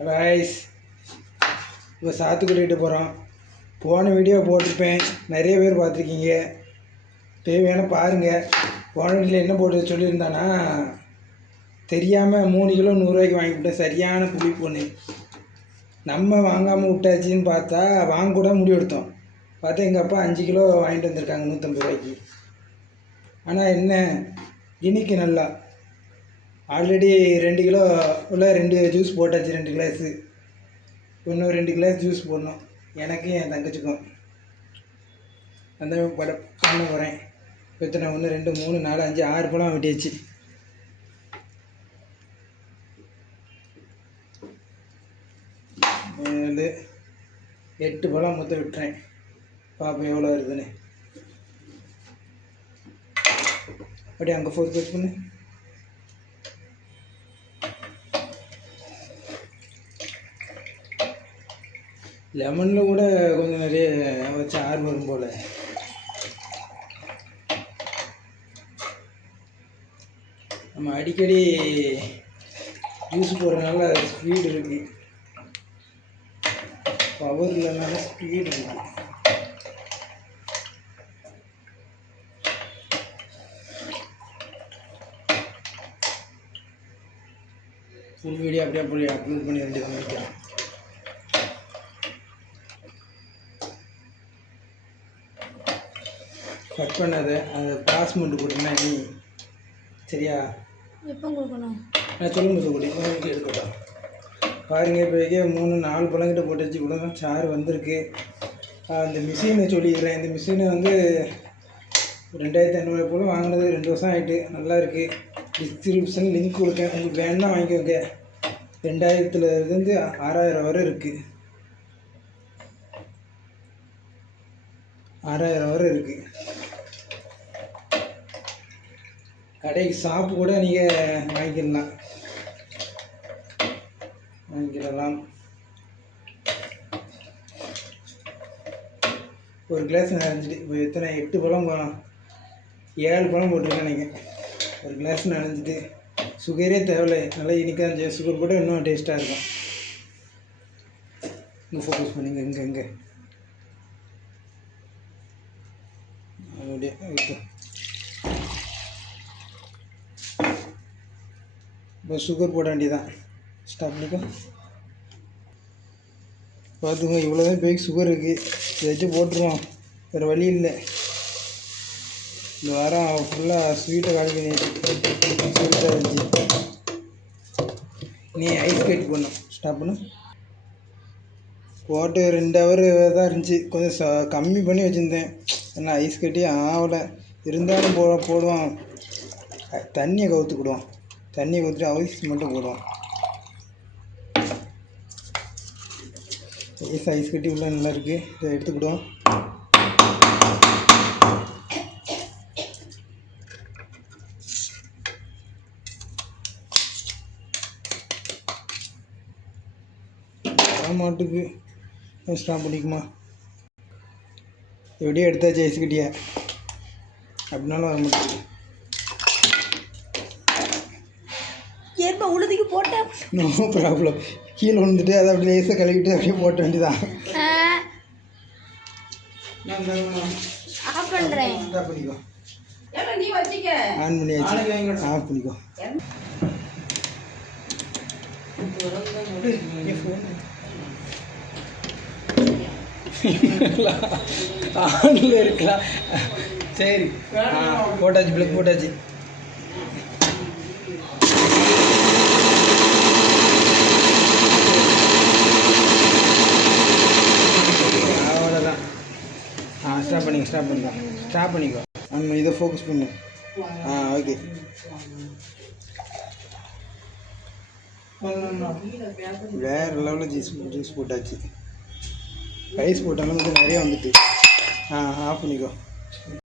Rice இப்போ சாத்துக்குடிட்டு போகிறோம். போன வீடியோ போட்டிருப்பேன், நிறைய பேர் பார்த்துருக்கீங்க. தேவையான பாருங்கள். போன வீட்டில் என்ன போட்டு சொல்லியிருந்தானா, தெரியாமல் 3 கிலோ 100 ரூபாய்க்கு வாங்கிவிட்டேன். சரியான புளி பொண்ணு. நம்ம வாங்காமல் விட்டாச்சின்னு பார்த்தா வாங்க கூட முடிவெடுத்தோம். பார்த்தா எங்கள் அப்பா 5 கிலோ வாங்கிட்டு வந்திருக்காங்க 150 ரூபாய்க்கு. ஆனால் என்ன இனிக்கு நல்லா ஆல்ரெடி 2 கிலோ உள்ள 2 ஜூஸ் போட்டாச்சு. 2 கிளாஸு இன்னும் 2 கிளாஸ் ஜூஸ் போடணும், எனக்கு என் தங்கச்சிக்கும். அந்த பண்ண போகிறேன். எத்தனை 1 2 3 4 5 6 பழம் வெட்டியாச்சு. வந்து 8 பழம் மொத்தம் விட்டுறேன். பார்ப்போம் எவ்வளோ வருதுன்னு. அப்படியே அங்கே 4 கட் பண்ணு. லெமனில் கூட கொஞ்சம் நிறைய வச்சு ஆர்வம் வரும் போல். நம்ம அடிக்கடி ஜூஸ் போடுறதுனால ஸ்பீடு இருக்குது, பவர் இல்லைனால ஸ்பீடு இருக்குது. ஃபுல் வீடியோ அப்படியே அப்லோட் பண்ணி வேண்டியது நினைக்கிறேன். கட் பண்ணாத, அதை பாஸ்மெண்ட் கொடுத்தனா நீ சரியா? எப்போ கொடுக்கணும்? நான் சொல்லுங்க சொல்லி உங்களுக்கு எடுக்கட்டும். பாருங்கள், இப்போக்கே 3 4 பழங்கிட்ட போட்டு வச்சு கூட தான் சாறு வந்திருக்கு. அந்த மிஷினை சொல்லிக்கிறேன். இந்த மிஷினை வந்து 2500 போல் வாங்கினது, 2 வருஷம் ஆகிட்டு. நல்லா இருக்குது. டிஸ்கிரிப்ஷன் லிங்க் கொடுக்கேன், உங்களுக்கு வேணுன்னா வாங்கிக்கோங்க. 2000லேருந்து 6000 வரை இருக்குது. 6000 வரை இருக்குது. கடைக்கு ஷாப்பு கூட நீங்கள் வாங்கிக்கிடலாம். ஒரு கிளாஸ் நனைஞ்சிட்டு இப்போ எத்தனை 8 பழம் 7 பழம் போட்டிருக்கேன். நீங்கள் ஒரு கிளாஸ் நனைஞ்சிட்டு சுகரே தேவையில்லை, நல்லா இனிக்காக இருந்துச்சு. சுகர் போட்டு இன்னும் டேஸ்ட்டாக இருக்கும். இங்கே ஃபோக்கஸ் பண்ணிங்க, இங்கே அப்படியே இப்போ சுகர் போட வேண்டியதான். ஸ்டாப் பண்ணிக்கோ. பார்த்துங்க, இவ்வளோதான் பேக் சுகர் இருக்குது. இதை வச்சு போட்டுருவோம், வேறு வழி இல்லை. இந்த வாரம் ஃபுல்லாக ஸ்வீட்டை காலி பண்ணிடுச்சு. ஸ்வீட்டாக இருந்துச்சு. நீ ஐஸ் கட் பண்ணும். ஸ்டாப் பண்ணு. போட்டு 2 ஹவர் தான் இருந்துச்சு. கொஞ்சம் கம்மி பண்ணி வச்சுருந்தேன், ஏன்னா ஐஸ் கட்டி ஆகலை. இருந்தாலும் போடுவோம். தண்ணியை கவுத்துக்கிடுவோம். தண்ணியை கவுத்துட்டு ஐஸ் மட்டும் போடுவோம். ஐஸ் கட்டி உள்ள நல்லா இருக்குது. இதை எடுத்துக்கிடுவோம். மாட்டுக்கு ஸ்டாப் பண்ணிக்குமா? எப்படியே எடுத்தாச்சு ஐஸ் கட்டியா, அப்படின்னாலும் வர மாட்டேங்குது. ஏற்ப உழுதிக்கு போட்டேன், நோ ப்ராப்ளம். கீழே விழுந்துட்டு அதை அப்படி லேசாக கழுவிட்டு அப்படியே போட்ட வேண்டியதான். ஆஃப் பண்ணுறேன். ஸ்டாப் பண்ணிக்கோ. ஆன் பண்ணியாச்சு, ஆஃப் பண்ணிக்கோ. ஆனில் இருக்கலாம். சரி, போட்டாச்சு, பிளக் போட்டாச்சு. அவ்வளோதான். ஸ்டாப் பண்ணிக்கோ. நம்ம இதை ஃபோக்கஸ் பண்ணு. ஓகே. வேறு லெவலில் ஜூஸ் போட்டாச்சு. ஐஸ் போட்டாலும் வந்து நிறைய வந்துட்டு. ஆஃப் பண்ணிக்கோ.